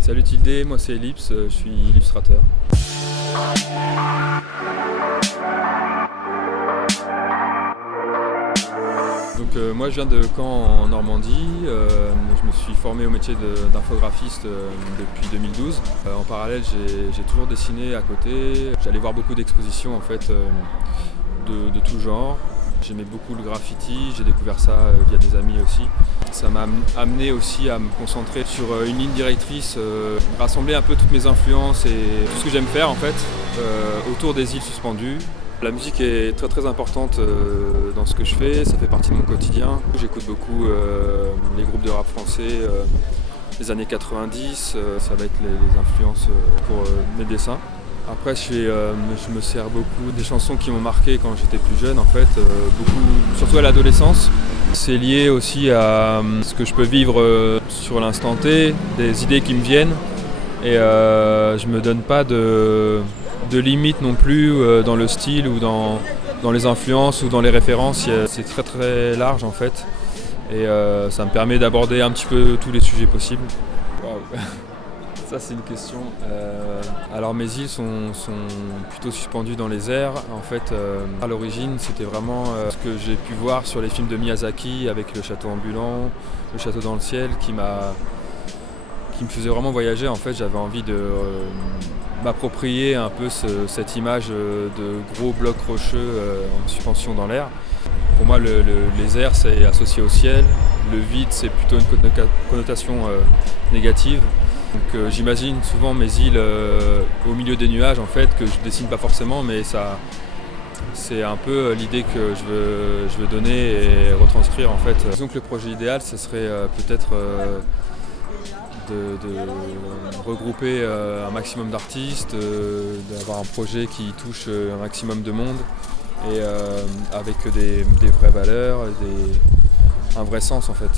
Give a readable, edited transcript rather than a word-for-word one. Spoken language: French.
Salut Tilde, moi c'est Ellipse, je suis illustrateur. Donc moi je viens de Caen en Normandie, je me suis formé au métier d'infographiste depuis 2012. En parallèle j'ai toujours dessiné à côté, j'allais voir beaucoup d'expositions en fait de tout genre. J'aimais beaucoup le graffiti, j'ai découvert ça via des amis aussi. Ça m'a amené aussi à me concentrer sur une ligne directrice, rassembler un peu toutes mes influences et tout ce que j'aime faire en fait, autour des îles suspendues. La musique est très très importante dans ce que je fais, ça fait partie de mon quotidien. J'écoute beaucoup les groupes de rap français des années 90, ça va être les influences pour mes dessins. Après je me sers beaucoup des chansons qui m'ont marqué quand j'étais plus jeune en fait, surtout à l'adolescence. C'est lié aussi à ce que je peux vivre sur l'instant T, des idées qui me viennent et je me donne pas de limites non plus dans le style ou dans les influences ou dans les références. C'est très très large en fait et ça me permet d'aborder un petit peu tous les sujets possibles. Wow. Ça c'est une question. Alors mes îles sont plutôt suspendues dans les airs. En fait, à l'origine, c'était vraiment ce que j'ai pu voir sur les films de Miyazaki avec le château ambulant, le château dans le ciel, qui me faisait vraiment voyager. En fait, j'avais envie de m'approprier un peu cette image de gros blocs rocheux en suspension dans l'air. Pour moi, les airs, c'est associé au ciel. Le vide, c'est plutôt une connotation négative. Donc j'imagine souvent mes îles au milieu des nuages en fait, que je dessine pas forcément, mais c'est un peu l'idée que je veux donner et retranscrire en fait. Disons que le projet idéal, ce serait peut-être de regrouper un maximum d'artistes, d'avoir un projet qui touche un maximum de monde et avec des vraies valeurs, un vrai sens en fait.